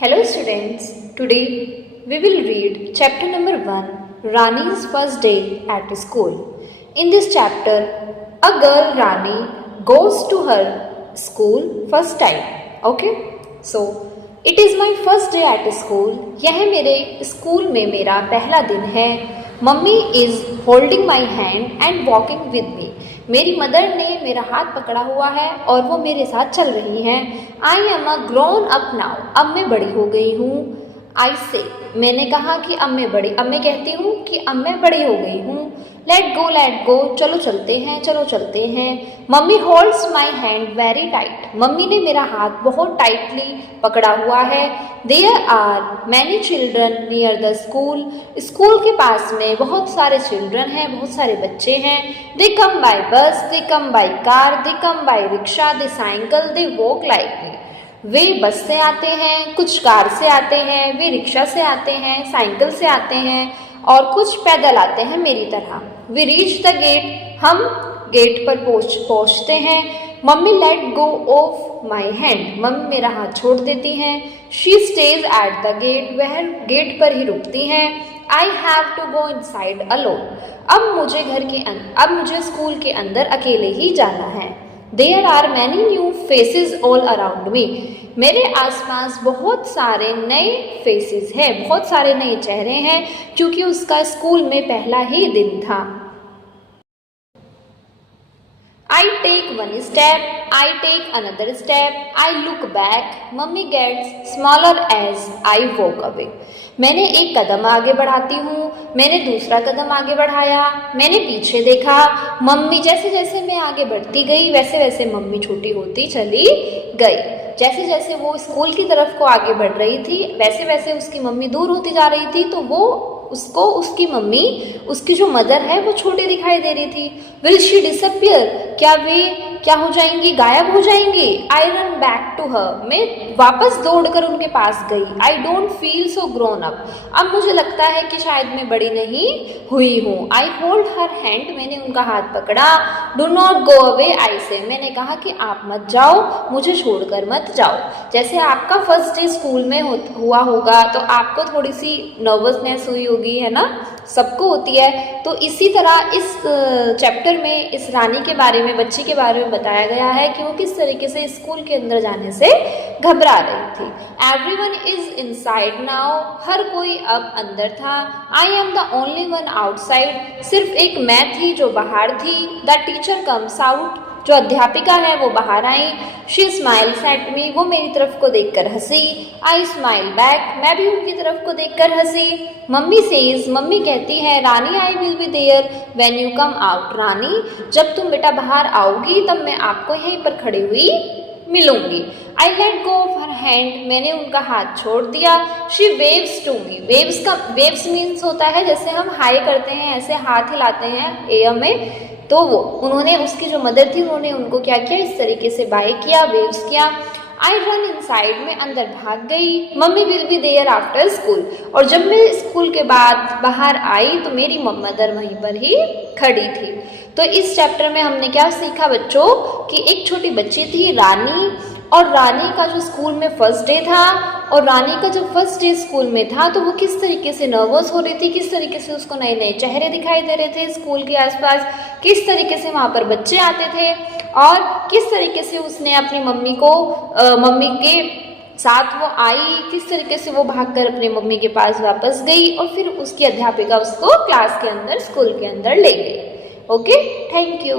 Hello students, today we will read chapter number 1, Rani's first day at school. In this chapter, a girl Rani goes to her school first time. Okay, so it is my first day at school. यह मेरे school में मेरा पहला दिन है. Mummy is holding my hand and walking with me. मेरी mother ने मेरा हाथ पकड़ा हुआ है और वो मेरे साथ चल रही हैं. I am a grown up now. अब मैं बड़ी हो गई हूँ. आई से, मैंने कहा कि अब मैं कहती हूँ कि अब मैं बड़ी हो गई हूँ. लेट गो, चलो चलते हैं. Mummy holds my hand very tight. Mummy ने मेरा हाथ बहुत टाइटली पकड़ा हुआ है. There are many children near the school. School के पास में बहुत सारे चिल्ड्रन हैं, बहुत सारे बच्चे हैं. दे come by bus, they come by car, they come by rickshaw, they cycle, they walk like me. वे बस से आते हैं, कुछ कार से आते हैं, वे रिक्शा से आते हैं, साइकिल से आते हैं और कुछ पैदल आते हैं मेरी तरह. We reach the gate. हम गेट पर पहुँचते हैं. Mummy let go of my hand. Mummy मेरा हाथ छोड़ देती हैं. She stays at the gate. वह गेट पर ही रुकती हैं. I have to go inside alone. अब मुझे स्कूल के अंदर अकेले ही जाना है. There are many new faces all around me. मेरे आसपास बहुत सारे नए फेसेस हैं, बहुत सारे नए चेहरे हैं, क्योंकि उसका स्कूल में पहला ही दिन था. I take one step, I take another step, I look back. Mummy gets smaller as I walk away. मैंने एक कदम आगे बढ़ाती हूँ, मैंने दूसरा कदम आगे बढ़ाया, मैंने पीछे देखा. मम्मी जैसे जैसे मैं आगे बढ़ती गई वैसे वैसे मम्मी छोटी होती चली गई. जैसे जैसे वो स्कूल की तरफ को आगे बढ़ रही थी वैसे वैसे उसकी मम्मी दूर होती जा रही थी. तो वो उसको उसकी मम्मी, उसकी जो मदर है वो छोटी दिखाई दे रही थी. Will she disappear. क्या वे क्या हो जाएंगी, गायब हो जाएंगी. I run back to her. मैं वापस दौड़कर उनके पास गई. I don't feel so grown up. अब मुझे लगता है कि शायद मैं बड़ी नहीं हुई हूँ. I hold her hand. मैंने उनका हाथ पकड़ा. Do not go away. I say, मैंने कहा कि आप मत जाओ, मुझे छोड़कर मत जाओ. जैसे आपका फर्स्ट डे स्कूल में हुआ होगा तो आपको थोड़ी सी नर्वसनेस हुई होगी, है ना, सबको होती है. तो इसी तरह इस चैप्टर में इस रानी के बारे में, बच्ची के बारे में बताया गया है कि वो किस तरीके से स्कूल के अंदर जाने से घबरा रही थी. Everyone is inside now. हर कोई अब अंदर था. I am the only one outside. सिर्फ एक मैं थी जो बाहर थी. The teacher comes out. जो अध्यापिका है वो बाहर आई. She smiles at me. वो मेरी तरफ को देखकर हंसी. I smile back. मैं भी उनकी तरफ को देखकर हंसी. Mummy says. मम्मी कहती है, Rani I will be there when you come out. Rani, जब तुम बेटा बाहर आओगी तब मैं आपको यहीं पर खड़ी हुई मिलूंगी. I let go of her hand. मैंने उनका हाथ छोड़ दिया. She waves to me. Waves means होता है जैसे हम हाई करते हैं, ऐसे हाथ हिलाते हैं एयर में. तो वो उन्होंने, उसकी जो मदर थी, उन्होंने उनको क्या किया, इस तरीके से बाय किया, वेव्स किया. I run inside. में अंदर भाग गई. Mummy will be there after school. और जब मैं स्कूल के बाद बाहर आई तो मेरी मदर वहीं पर ही खड़ी थी. तो इस चैप्टर में हमने क्या सीखा बच्चों कि एक छोटी बच्ची थी रानी, और रानी का जो स्कूल में फर्स्ट डे था, और रानी का जब फर्स्ट डे स्कूल में था तो वो किस तरीके से नर्वस हो रही थी, किस तरीके से उसको नए नए चेहरे दिखाई दे रहे थे स्कूल के आसपास, किस तरीके से वहाँ पर बच्चे आते थे, और किस तरीके से उसने अपनी मम्मी के साथ वो आई, किस तरीके से वो भागकर अपनी मम्मी के पास वापस गई, और फिर उसकी अध्यापिका उसको क्लास के अंदर, स्कूल के अंदर ले गई. Okay, thank you.